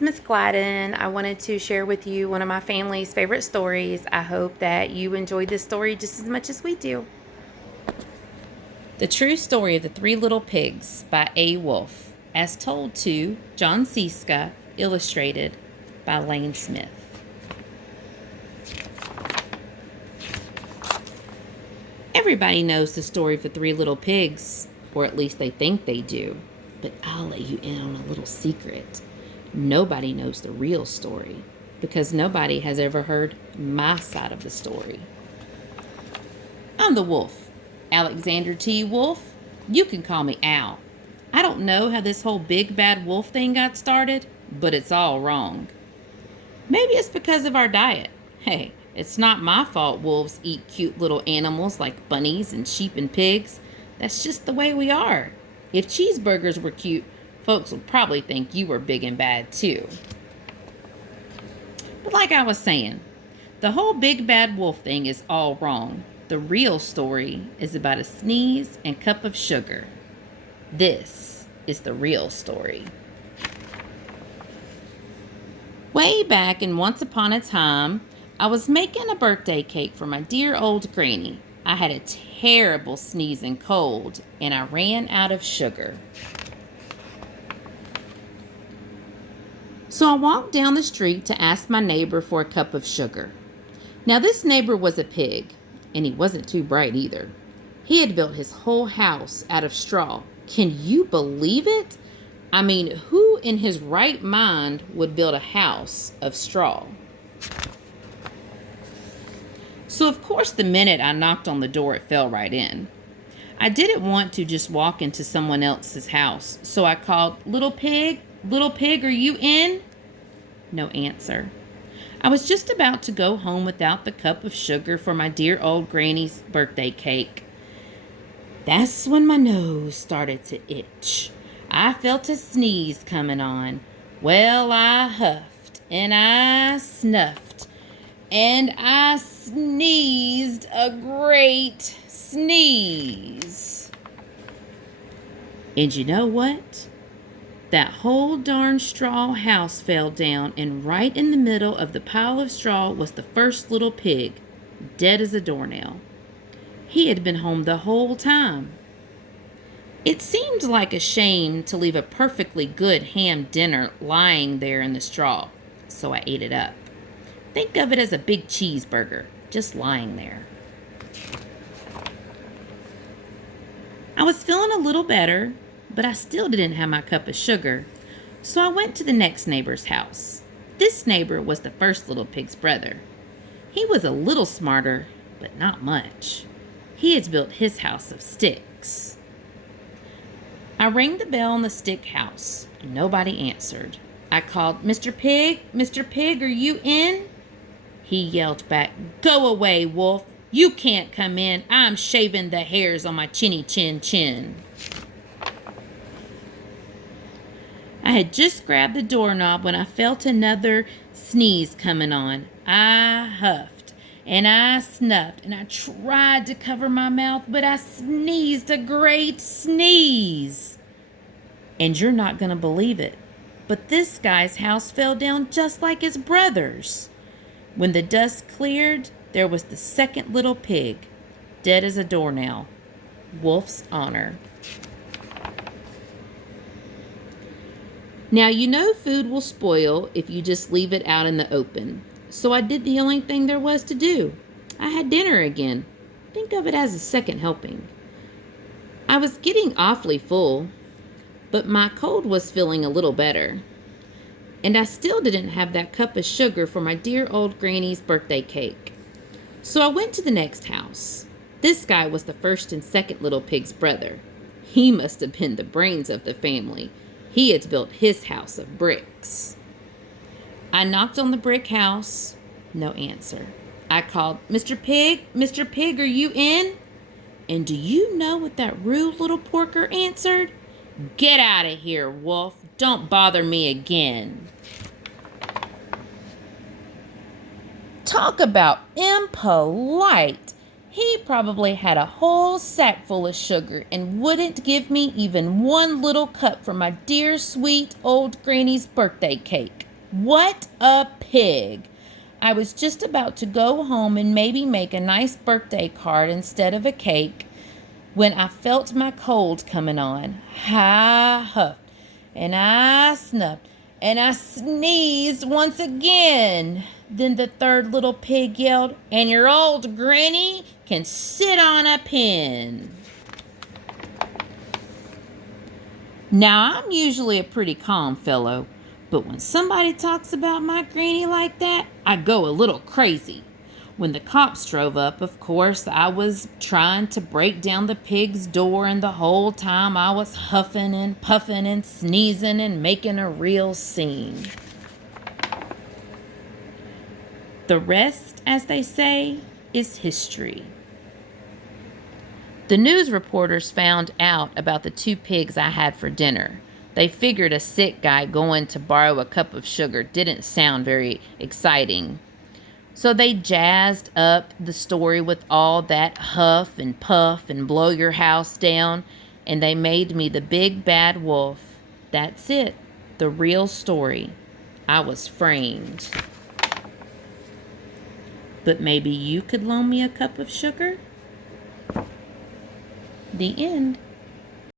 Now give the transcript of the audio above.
Miss Gladden. I wanted to share with you one of my family's favorite stories. I hope that you enjoyed this story just as much as we do. The True Story of the Three Little Pigs by A. Wolfe, as told to John Ciska, illustrated by Lane Smith. Everybody knows the story of the three little pigs, or at least they think they do. But I'll let you in on a little secret. Nobody knows the real story because nobody has ever heard my side of the story. I'm the wolf, Alexander T. Wolfe. You can call me Al. I don't know how this whole big bad wolf thing got started, but it's all wrong. Maybe it's because of our diet. Hey, it's not my fault wolves eat cute little animals like bunnies and sheep and pigs. That's just the way we are. If cheeseburgers were cute, folks would probably think you were big and bad too. But like I was saying, the whole big bad wolf thing is all wrong. The real story is about a sneeze and cup of sugar. This is the real story. Way back in Once Upon a Time, I was making a birthday cake for my dear old granny. I had a terrible sneeze and cold, and I ran out of sugar. So I walked down the street to ask my neighbor for a cup of sugar. Now this neighbor was a pig, and he wasn't too bright either. He had built his whole house out of straw. Can you believe it? I mean, who in his right mind would build a house of straw? So of course the minute I knocked on the door, it fell right in. I didn't want to just walk into someone else's house, so I called, Little pig, are you in? No answer. I was just about to go home without the cup of sugar for my dear old granny's birthday cake. That's when my nose started to itch. I felt a sneeze coming on. Well, I huffed and I snuffed and I sneezed a great sneeze. And you know what? That whole darn straw house fell down, and right in the middle of the pile of straw was the first little pig, dead as a doornail. He had been home the whole time. It seemed like a shame to leave a perfectly good ham dinner lying there in the straw, so I ate it up. Think of it as a big cheeseburger, just lying there. I was feeling a little better, but I still didn't have my cup of sugar, so I went to the next neighbor's house. This neighbor was the first little pig's brother. He was a little smarter, but not much. He had built his house of sticks. I rang the bell on the stick house. Nobody answered. I called, Mr. Pig, are you in? He yelled back, Go away, wolf. You can't come in. I'm shaving the hairs on my chinny chin chin. I had just grabbed the doorknob when I felt another sneeze coming on. I huffed and I snuffed and I tried to cover my mouth, but I sneezed a great sneeze. And you're not going to believe it, but this guy's house fell down just like his brother's. When the dust cleared, there was the second little pig, dead as a doornail. Wolf's honor. Now, you know food will spoil if you just leave it out in the open. So I did the only thing there was to do. I had dinner again. Think of it as a second helping. I was getting awfully full, but my cold was feeling a little better. And I still didn't have that cup of sugar for my dear old granny's birthday cake. So I went to the next house. This guy was the first and second little pig's brother. He must have been the brains of the family. He had built his house of bricks. I knocked on the brick house. No answer. I called, Mr. Pig, are you in? And do you know what that rude little porker answered? Get out of here, wolf. Don't bother me again. Talk about impolite. He probably had a whole sack full of sugar and wouldn't give me even one little cup for my dear sweet old granny's birthday cake. What a pig! I was just about to go home and maybe make a nice birthday card instead of a cake when I felt my cold coming on. I huffed, and I snuffed, and I sneezed once again. Then the third little pig yelled, "And your old granny can sit on a pin." Now, I'm usually a pretty calm fellow, but when somebody talks about my granny like that, I go a little crazy. When the cops drove up, of course, I was trying to break down the pig's door, and the whole time I was huffing and puffing and sneezing and making a real scene. The rest, as they say, is history. The news reporters found out about the 2 pigs I had for dinner. They figured a sick guy going to borrow a cup of sugar didn't sound very exciting. So they jazzed up the story with all that huff and puff and blow your house down, and they made me the big bad wolf. That's it, the real story. I was framed. But maybe you could loan me a cup of sugar? The end.